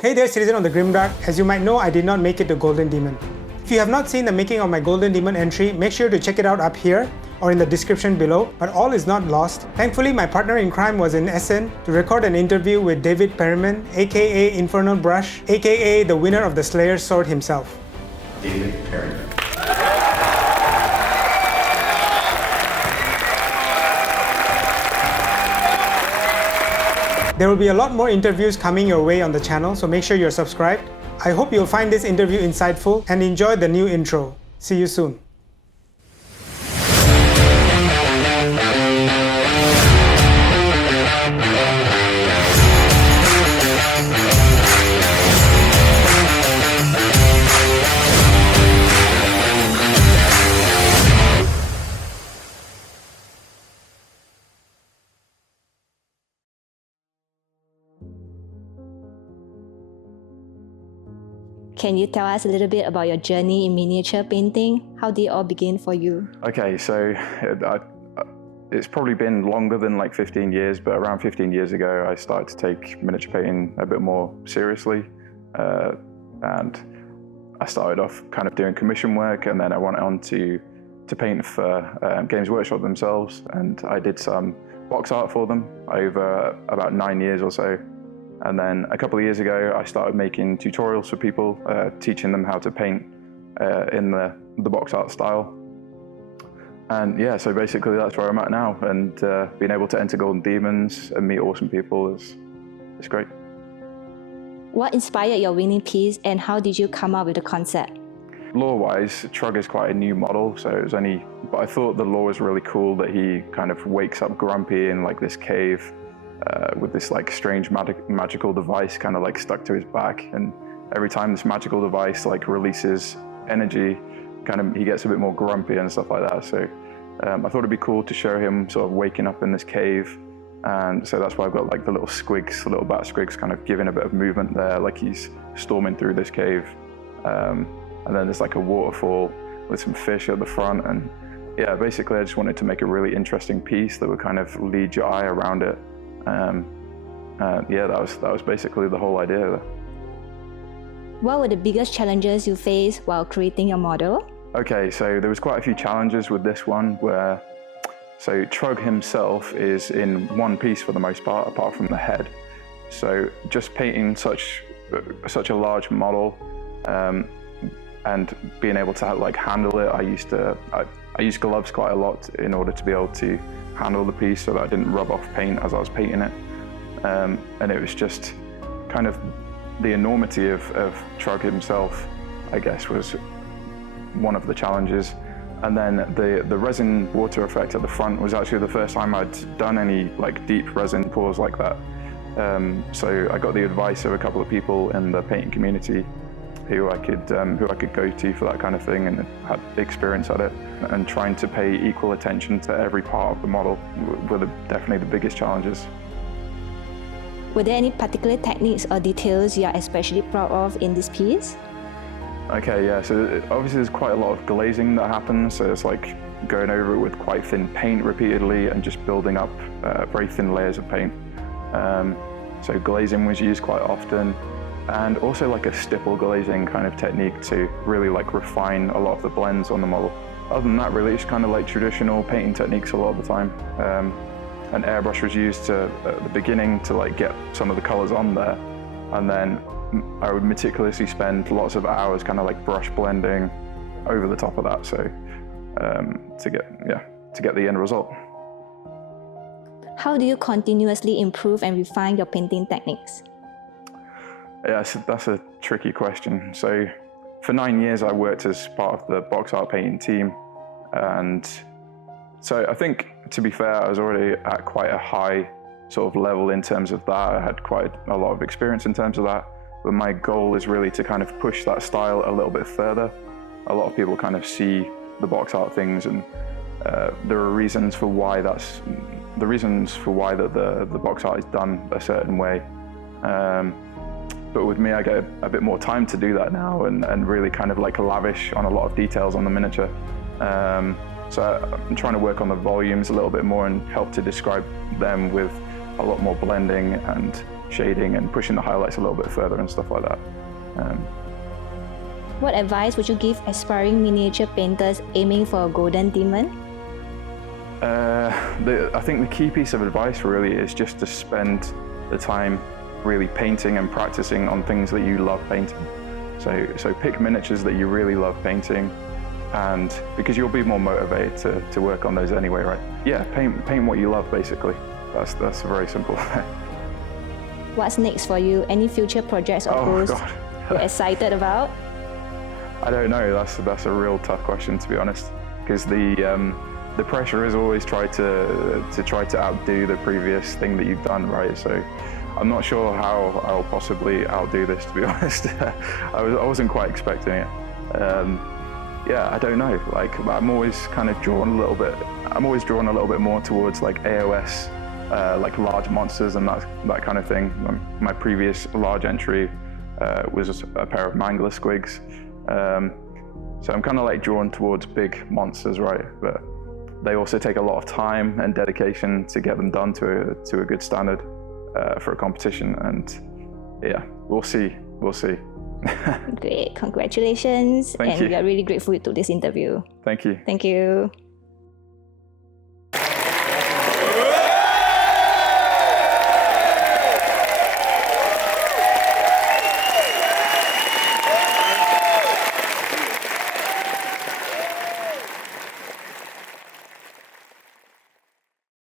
Hey there, Citizen of the Grimdark. As you might know, I did not make it to Golden Demon. If you have not seen the making of my Golden Demon entry, make sure to check it out up here or in the description below, but all is not lost. Thankfully, my partner in crime was in Essen to record an interview with David Perryman, a.k.a. Infernal Brush, a.k.a. the winner of the Slayer's Sword himself. David Perryman. There will be a lot more interviews coming your way on the channel, so make sure you're subscribed. I hope you'll find this interview insightful and enjoy the new intro. See you soon. Can you tell us a little bit about your journey in miniature painting? How did it all begin for you? Okay, so it's probably been longer than like 15 years, but around 15 years ago, I started to take miniature painting a bit more seriously. And I started off kind of doing commission work, and then I went on to paint for Games Workshop themselves. And I did some box art for them over about 9 years or so. And then a couple of years ago, I started making tutorials for people, teaching them how to paint in the box art style. And yeah, so basically that's where I'm at now. And being able to enter Golden Demons and meet awesome people is great. What inspired your winning piece, and how did you come up with the concept? Lore-wise, Trug is quite a new model, so it was only, but I thought the lore was really cool that he kind of wakes up grumpy in like this cave. With this like strange magical device kind of like stuck to his back, and every time this magical device like releases energy, kind of he gets a bit more grumpy and stuff like that. So I thought it'd be cool to show him sort of waking up in this cave, and so that's why I've got like the little squigs, the little bat squigs, kind of giving a bit of movement there, like he's storming through this cave. And then there's like a waterfall with some fish at the front, and yeah, basically I just wanted to make a really interesting piece that would kind of lead your eye around it. Yeah, that was basically the whole idea. What were the biggest challenges you faced while creating your model? Okay, so there was quite a few challenges with this one where, so Trug himself is in one piece for the most part, apart from the head. So just painting such a large model, and being able to like handle it, I used gloves quite a lot in order to be able to handle the piece so that I didn't rub off paint as I was painting it. And it was just kind of the enormity of Trug himself, I guess, was one of the challenges. And then the resin water effect at the front was actually the first time I'd done any like deep resin pours like that. So I got the advice of a couple of people in the painting community who I could go to for that kind of thing, and had experience at it. And trying to pay equal attention to every part of the model were definitely the biggest challenges. Were there any particular techniques or details you are especially proud of in this piece? Okay, yeah, so obviously there's quite a lot of glazing that happens, so it's like going over it with quite thin paint repeatedly and just building up very thin layers of paint. So glazing was used quite often, and also like a stipple glazing kind of technique to really like refine a lot of the blends on the model. Other than that, really, it's kind of like traditional painting techniques a lot of the time. An airbrush was used at the beginning to like get some of the colors on there, and then I would meticulously spend lots of hours kind of like brush blending over the top of that, so to get the end result. How do you continuously improve and refine your painting techniques? Yeah, that's a tricky question. So for 9 years, I worked as part of the box art painting team. And so I think, to be fair, I was already at quite a high sort of level in terms of that. I had quite a lot of experience in terms of that. But my goal is really to kind of push that style a little bit further. A lot of people kind of see the box art things, and there are reasons for why the box art is done a certain way. But with me, I get a bit more time to do that now, and really kind of like lavish on a lot of details on the miniature. So I'm trying to work on the volumes a little bit more and help to describe them with a lot more blending and shading and pushing the highlights a little bit further and stuff like that. What advice would you give aspiring miniature painters aiming for a Golden Demon? I think the key piece of advice really is just to spend the time really painting and practicing on things that you love painting. So pick miniatures that you really love painting, and because you'll be more motivated to work on those anyway, right? Yeah, paint what you love, basically. That's very simple. What's next for you? Any future projects or goals you're excited about? I don't know. That's a real tough question, to be honest, because the pressure is always try to outdo the previous thing that you've done, right? So I'm not sure how I'll possibly outdo this, to be honest. I wasn't quite expecting it. Yeah, I don't know. Like, I'm always kind of drawn a little bit more towards like AOS, like large monsters and that kind of thing. My previous large entry was a pair of Mangler squigs. So I'm kind of like drawn towards big monsters, right? But they also take a lot of time and dedication to get them done to a good standard for a competition. And yeah, we'll see. Great, congratulations. Thank you. We are really grateful you took this interview. Thank you. Thank you.